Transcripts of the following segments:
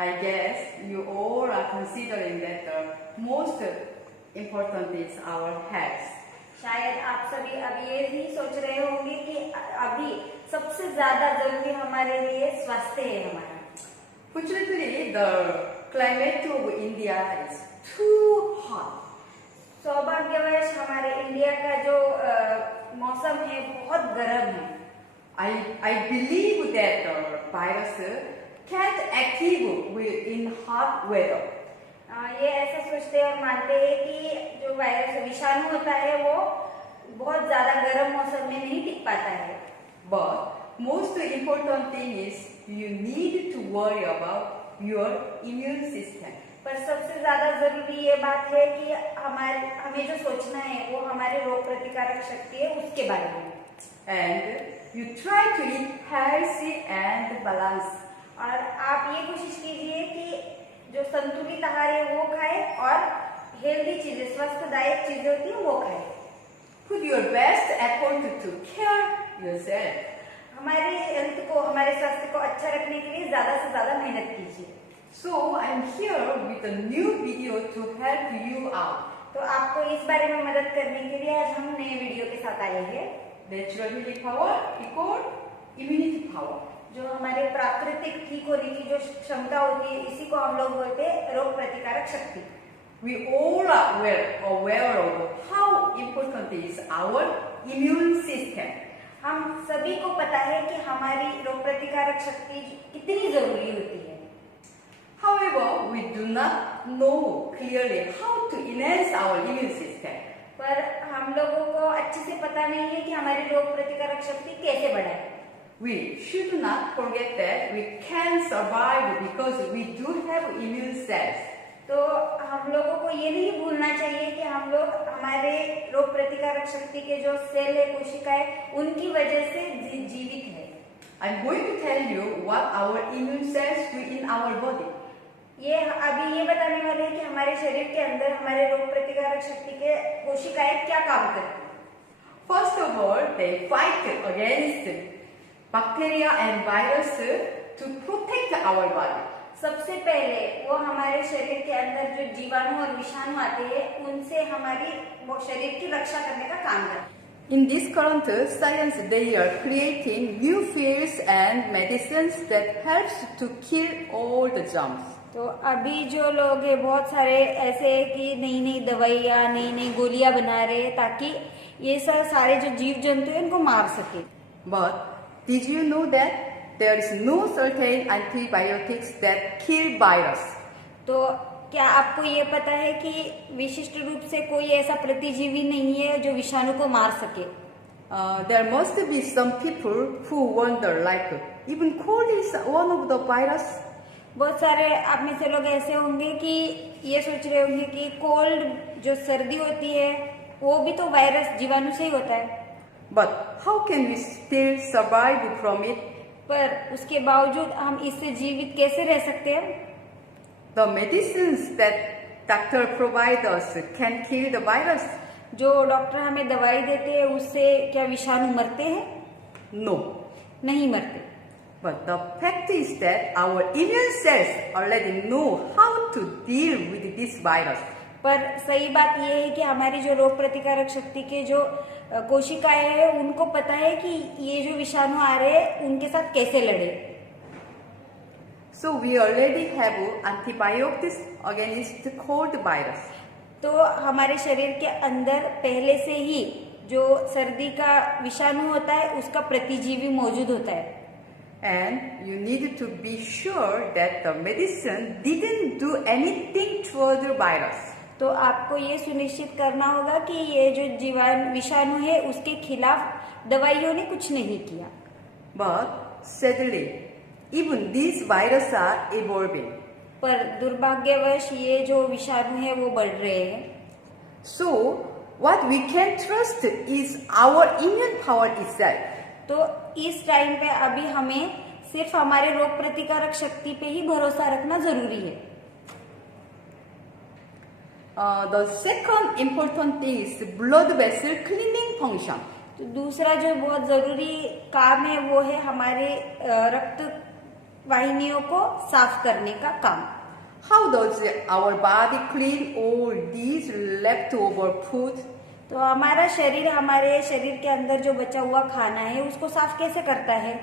I guess you all are considering that the most important is our health. शायद आप सभी अब ये ही सोच रहे होंगे कि अभी सबसे ज्यादा जरूरी हमारे लिए स्वास्थ्य है हमारा। Fortunately, the climate of India is too hot. सौभाग्यवश हमारे इंडिया का जो मौसम है बहुत गर्म है। I believe that the virus can't active in hot weather. ये ऐसा सोचते और मानते हैं कि जो वायरस विषाणु होता है वो बहुत ज्यादा गर्म मौसम में नहीं टिक पाता है। But most important thing is you need to worry about your immune system. पर सबसे ज्यादा जरूरी ये बात है कि हमें जो सोचना है वो हमारे रोग प्रतिकारक शक्ति है उसके बारे में। And you try to eat healthy and balanced. और आप ये कोशिश कीजिए कि जो संतुलित आहार है वो खाए और हेल्दी चीजें स्वस्थदायक चीजें होती है वो खाए। Put your best effort to care yourself. हमारे हेल्थ को हमारे स्वास्थ्य को अच्छा रखने के लिए ज्यादा से ज्यादा मेहनत कीजिए। So I'm here with a new video to help you out. तो आपको इस बारे में मदद करने के लिए आज हम नए वीडियो के साथ आए हैं। Natural healing power equal immunity power. जो हमारे प्राकृतिक ठीक होने की जो क्षमता होती है इसी को हम लोग बोलते हैं रोग प्रतिकारक शक्ति। We all are aware of how important is our immune system. हम सभी को पता है कि हमारी रोग प्रतिकारक शक्ति कितनी जरूरी होती है। However, we do not know clearly how to enhance our immune system. पर हम लोगों को अच्छे से पता नहीं है कि हमारी रोग प्रतिकारक शक्ति कैसे बढ़ाए। We should not forget that we can survive because we do have immune cells. तो हम लोगों को ये नहीं भूलना चाहिए कि हम लोग हमारे रोग प्रतिकारक शक्ति के जो सेल है कोशिकाएं उनकी वजह से जीवित है। I'm going to tell you what our immune cells do in our body. ये अभी ये बताने वाले हैं कि हमारे शरीर के अंदर हमारे रोग प्रतिकारक शक्ति के कोशिकाएं क्या काम करती हैं। First of all, they fight against bacteria and virus to protect our body. सबसे पहले वो हमारे शरीर के अंदर जो जीवाणु और विषाणु आते हैं उनसे हमारी वो शरीर की रक्षा करने का काम करते हैं। In this current science, they are creating new fields and medicines that helps to kill all the germs. तो अभी जो लोग हैं बहुत सारे ऐसे हैं कि नई नई दवाइयाँ नई नई गोलियां बना रहे हैं ताकि ये सारे जो जीव जंतु हैं इनको मार सके। But did you know that there is no certain antibiotics that kill virus? तो क्या आपको ये पता है कि विशिष्ट रूप से कोई ऐसा प्रतिजीवी नहीं है जो विषाणु को मार सके? There must be some people who wonder, like even cold is one of the virus. बहुत सारे आप में से लोग ऐसे होंगे कि ये सोच रहे होंगे कि कोल्ड जो सर्दी होती है वो भी तो वायरस जीवाणु से ही होता है। But how can we still survive from it? पर उसके बावजूद हम इससे जीवित कैसे रह सकते हैं? The medicines that doctor provide us can kill the virus. जो डॉक्टर हमें दवाई देते हैं उससे क्या विषाणु मरते हैं? No. नहीं मरते। But the fact is that our immune cells already know how to deal with this virus. पर सही बात यह है कि हमारी जो रोग प्रतिकारक शक्ति के जो कोशिकाएं हैं उनको पता है कि ये जो विषाणु आ रहे हैं उनके साथ कैसे लड़े। So we already have antibiotics against cold virus. तो हमारे शरीर के अंदर पहले से ही जो सर्दी का विषाणु होता है उसका प्रतिजीवी मौजूद होता है। And you need to be sure that the medicine didn't do anything toward the virus. तो आपको ये सुनिश्चित करना होगा कि ये जो विषाणु है उसके खिलाफ दवाइयों ने कुछ नहीं किया। But sadly, even these viruses are evolving. पर दुर्भाग्यवश ये जो विषाणु है वो बढ़ रहे हैं। So what we can trust is our immune power itself. तो इस टाइम पे अभी हमें सिर्फ हमारे रोग प्रतिकारक शक्ति पे ही भरोसा रखना जरूरी है। The second important thing is blood vessel cleaning function. तो दूसरा जो बहुत जरूरी काम है वो है हमारे रक्त वाहिनियों को साफ करने का काम। How does our body clean all these leftover food? तो हमारा शरीर, हमारे शरीर के अंदर जो बचा हुआ खाना है उसको साफ कैसे करता है?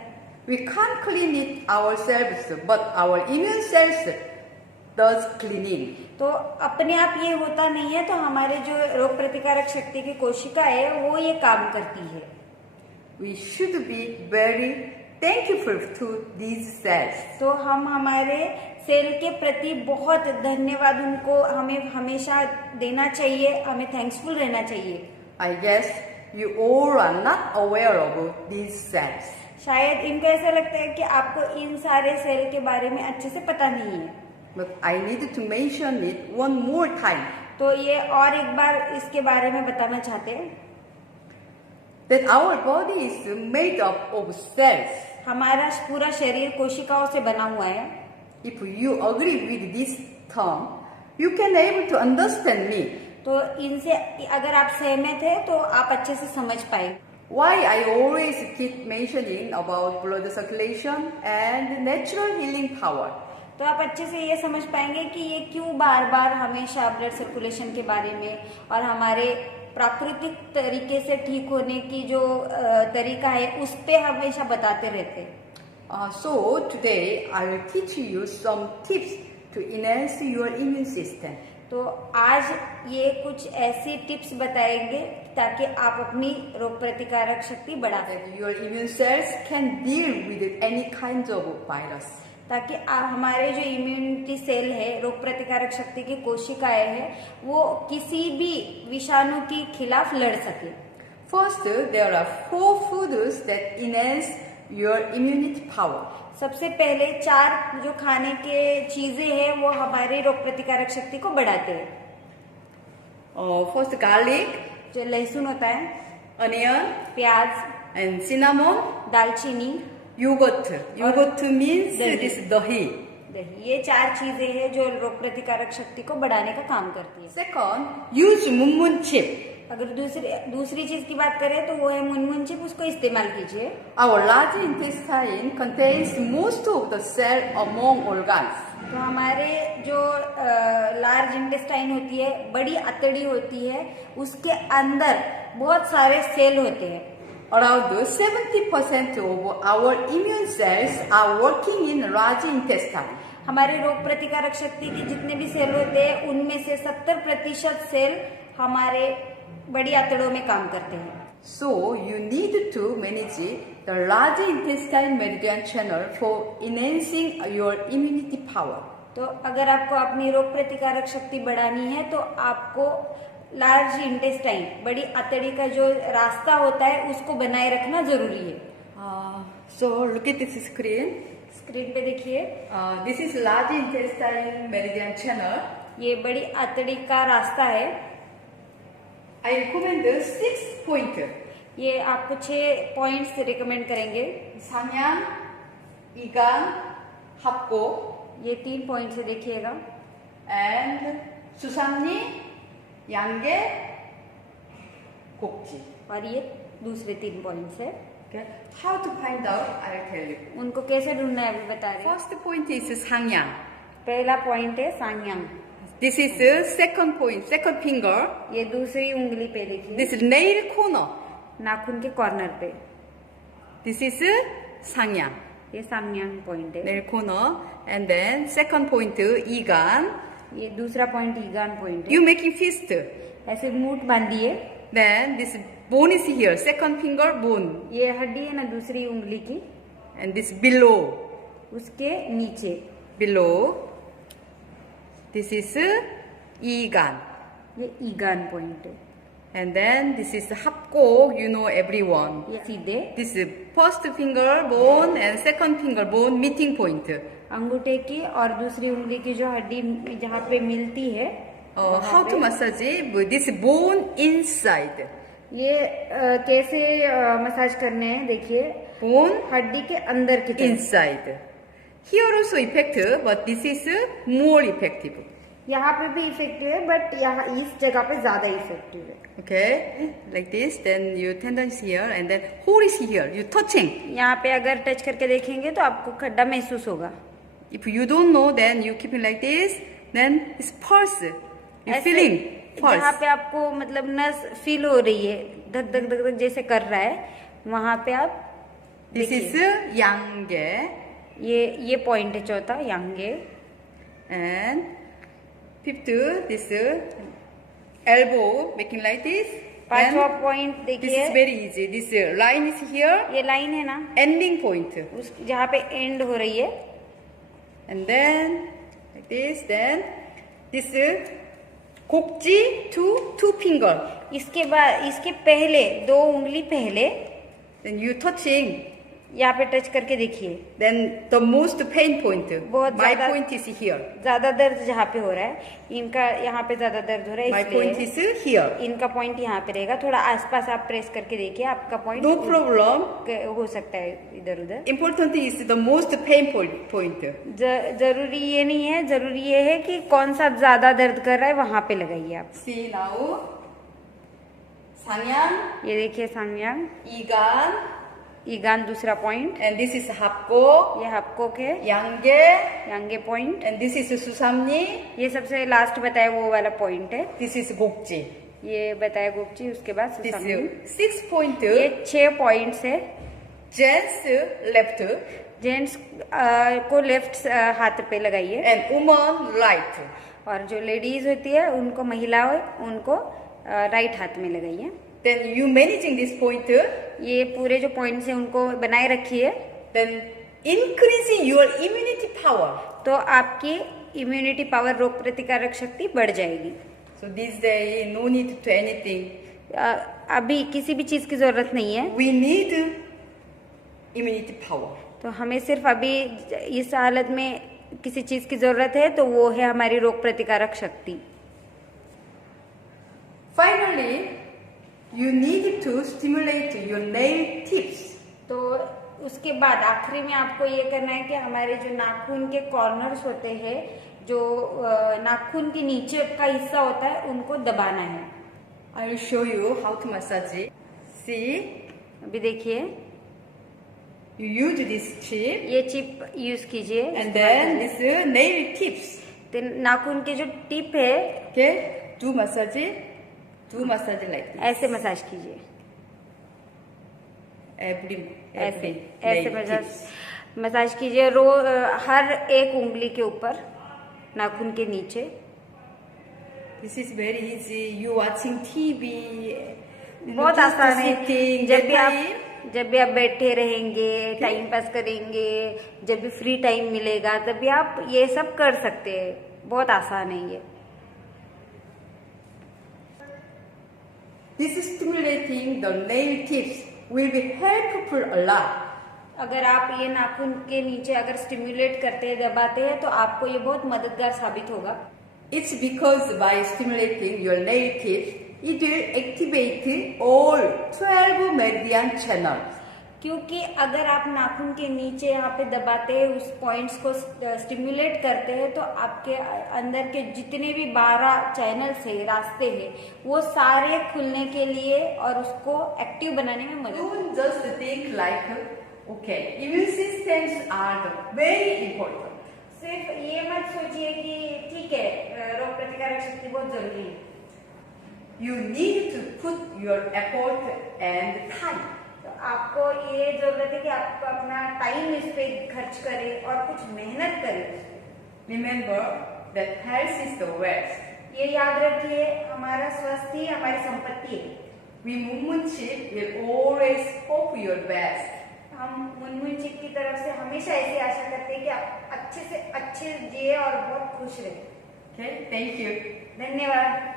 We can't clean it ourselves, but our immune cells does cleaning. तो अपने आप ये होता नहीं है, तो हमारे जो रोग प्रतिकारक शक्ति की कोशिका है वो ये काम करती है। We should be very thankful to these cells. तो हम हमारे सेल के प्रति बहुत धन्यवाद उनको हमें हमेशा देना चाहिए, हमें थैंक्सफुल रहना चाहिए। I guess you all are not aware of these cells. शायद इनको ऐसा लगता है कि आपको इन सारे सेल के बारे में अच्छे से पता नहीं है, But I need to mention it one more time. तो ये और एक बार इसके बारे में बताना चाहते हैं That our body is made up of cells. हमारा पूरा शरीर कोशिकाओं से बना हुआ है। If you agree with this term, you can able to understand me. तो इनसे अगर आप सहमत हैं तो आप अच्छे से समझ पाए Why I always keep mentioning about blood circulation and natural healing power. तो आप अच्छे से ये समझ पाएंगे कि ये क्यों बार बार हमेशा ब्लड सर्कुलेशन के बारे में और हमारे प्राकृतिक तरीके से ठीक होने की जो तरीका है उस पे हमेशा बताते रहते हैं। So today I will teach you some tips to enhance your immune system. तो आज ये कुछ ऐसी टिप्स बताएंगे ताकि आप अपनी रोग प्रतिकारक शक्ति बढ़ा सकें, That your immune cells can deal with any kind of virus. ताकि हमारे जो इम्यूनिटी सेल है, रोग प्रतिकारक शक्ति की कोशिकाएं हैं, वो किसी भी विषाणु के खिलाफ लड़ सके। First, there are 4 foods that enhance your immunity power. सबसे पहले 4 जो खाने के चीजें हैं वो हमारे रोग प्रतिकारक शक्ति को बढ़ाते हैं। First, garlic, जो लहसुन होता है, onion, प्याज, and cinnamon, दालचीनी, yogurt. Yogurt means dahi. this dahi. दही, ये 4 चीजें हैं जो रोग प्रतिकारक शक्ति को बढ़ाने का काम करती है। Second, use munmun chip. अगर दूसरी चीज की बात करें तो वो है मुनमुन चिप, उसको इस्तेमाल कीजिए। Our large intestine contains most of the cell among organs. तो हमारे जो लार्ज इंटेस्टाइन होती है, बड़ी अतड़ी होती है, उसके अंदर बहुत सारे सेल होते हैं। Around 70% of our immune cells are working in large intestine. हमारे रोग प्रतिकारक शक्ति के जितने भी सेल होते हैं उनमें से 70% सेल हमारे बड़ी आंतड़ों में काम करते हैं। So you need to manage the large intestine meridian channel for enhancing your immunity power. तो अगर आपको अपनी रोग प्रतिकारक शक्ति बढ़ानी है तो आपको लार्ज इंटेस्टाइन, बड़ी आंतड़ी का जो रास्ता होता है उसको बनाए रखना जरूरी है। So look at this screen. Screen पे देखिए, This is large intestine meridian channel. ये बड़ी आंतड़ी का रास्ता है। I recommend 6 points. ये आपको 6 पॉइंट्स रिकमेंड करेंगे। 상향, 이간, 합고, ये 3 पॉइंट से देखिएगा। and 수삼리, 양계, 곡지. और ये दूसरे 3 पॉइंट्स है। Okay. How to find out? I'll tell you. उनको कैसे ढूंढना है अभी बता रहे हैं। First point is 상향. पहला पॉइंट है सांग्यांग। This is the second point, second finger. ये दूसरी उंगली पे देखिए, This is nail corner. नाखून के कॉर्नर पे। This is 상향, ये सांग्यांग पॉइंट है। nail corner. And then second point, 이간. ये दूसरा पॉइंट ईगान पॉइंट है। You making fist. ऐसे मूठ बांधिए। Then this bone is here, second finger bone. ये हड्डी है ना दूसरी उंगली की, And this below, उसके नीचे। below. This is 이간. ये ईगान पॉइंट है। And then this is 합고, you know everyone. ये सीधे This is first finger bone and second finger bone meeting point. अंगूठे की और दूसरी उंगली की जो हड्डी जहाँ पे मिलती है। How to massage this bone inside? ये कैसे मसाज करने हैं देखिए, Bone हड्डी के अंदर की तरफ। inside. Here also effective, but this is more effective. यहाँ पे भी इफेक्टिव है, बट यहाँ इस जगह पे ज्यादा इफेक्टिव है. Okay, like this. Then your tendon is here, and then hole is here. You touching. यहाँ पे अगर टच करके देखेंगे तो आपको खड्डा महसूस होगा. If you don't know, then you keep it like this. Then it's pulse. You ऐसे feeling जहाँ pulse. पे आपको मतलब नस फील हो रही है, धक धक धक धक जैसे कर रहा है, वहां पे आप This is देखिए. 양계, ये पॉइंट है चौथा, यांगे. and fifth this elbow making like this. पांचवा And पॉइंट this देखिए, is very easy. This line is here. ये लाइन है ना, Ending point. उस जहाँ पे एंड हो रही है, And then like this. Then this 곡지 to two finger. इसके बाद इसके पहले 2 उंगली पहले Then you touching. यहाँ पे टच करके देखिए. Then the most pain point. बहुत My ज़्यादा- point is here. ज्यादा दर्द जहाँ पे हो रहा है, इनका यहाँ पे ज्यादा दर्द हो रहा My है, point इसलिए is here. इनका पॉइंट यहाँ पे रहेगा. थोड़ा आसपास आप प्रेस करके देखिए, आपका पॉइंट No problem. हो सकता है इधर उधर. Important is the most pain point. जरूरी ये नहीं है, जरूरी ये है कि कौन सा ज्यादा दर्द कर रहा है वहां पे लगाइए आप. See now. 상양, ये देखिए सांगयांग, 이간, ईगान दूसरा पॉइंट, and this is 합곡, ये हपकोक है, 양계, यांगे पॉइंट, and this is 수삼리, ये सबसे लास्ट बताया वो वाला पॉइंट है. this is 곡지. ये बताया गोपची, उसके बाद This सुसामनी. 6 point. ये 6 पॉइंट्स है. Gents left जेंट्स को लेफ्ट हाथ पे लगाइए, and woman right. और जो लेडीज होती है उनको, महिलाएं, उनको राइट हाथ में लगाइए. Then you managing this point. ये पूरे जो पॉइंट्स हैं उनको बनाए रखिए, Then increasing your immunity power. तो आपकी इम्यूनिटी पावर, रोग प्रतिकारक शक्ति बढ़ जाएगी. So this day no need to anything. अभी किसी भी चीज की जरूरत नहीं है. We need immunity power. तो हमें सिर्फ अभी इस हालत में किसी चीज की जरूरत है, तो वो है हमारी रोग प्रतिकारक शक्ति. Finally, you need to stimulate your nail tips. तो उसके बाद आखिरी में आपको ये करना है कि हमारे जो नाखून के कॉर्नर्स होते हैं, जो नाखून के नीचे का हिस्सा होता है, उनको दबाना है. I will show you how to massage it. See, अभी देखिए, you use this chip ये चिप यूज कीजिए. and then this nail tips. तो नाखून के जो टिप है, Okay, do massage it. Do massage like this. ऐसे मसाज कीजिए, Every ऐसे nail मसाज tips. मसाज कीजिए. हर एक उंगली के ऊपर, नाखून के नीचे. This is very easy. You watching TV. बहुत आसान है. Sitting, जब भी आप बैठे रहेंगे, टाइम पास करेंगे, जब भी फ्री टाइम मिलेगा, तभी आप ये सब कर सकते हैं. बहुत आसान है ये. This is stimulating the nail tips will be helpful a lot. अगर आप ये नाखून के नीचे अगर स्टिमुलेट करते हैं, दबाते हैं, तो आपको ये बहुत मददगार साबित होगा. It's because by stimulating your nail tips, it will activate all 12 meridian channels. क्योंकि अगर आप नाखून के नीचे यहाँ पे दबाते हैं, उस पॉइंट्स को स्टिमुलेट करते हैं, तो आपके अंदर के जितने भी 12 चैनल्स है, रास्ते हैं, वो सारे खुलने के लिए और उसको एक्टिव बनाने में मदद. Don't just think like, okay, immune systems are very important. सिर्फ ये मत सोचिए कि ठीक है, रोग प्रतिकारक शक्ति बहुत जरूरी है. You need to put your effort and time. तो आपको ये जरूरत है कि आप अपना टाइम इस पे खर्च करें और कुछ मेहनत करें. Remember that health is the wealth. ये याद रखिए, हमारा स्वास्थ्य ही हमारी संपत्ति है. We Munmunchip will always hope your best. हम मुनमुन चिप की तरफ से हमेशा ऐसी आशा करते हैं कि आप अच्छे से अच्छे जिए और बहुत खुश रहे. Okay, thank you. धन्यवाद.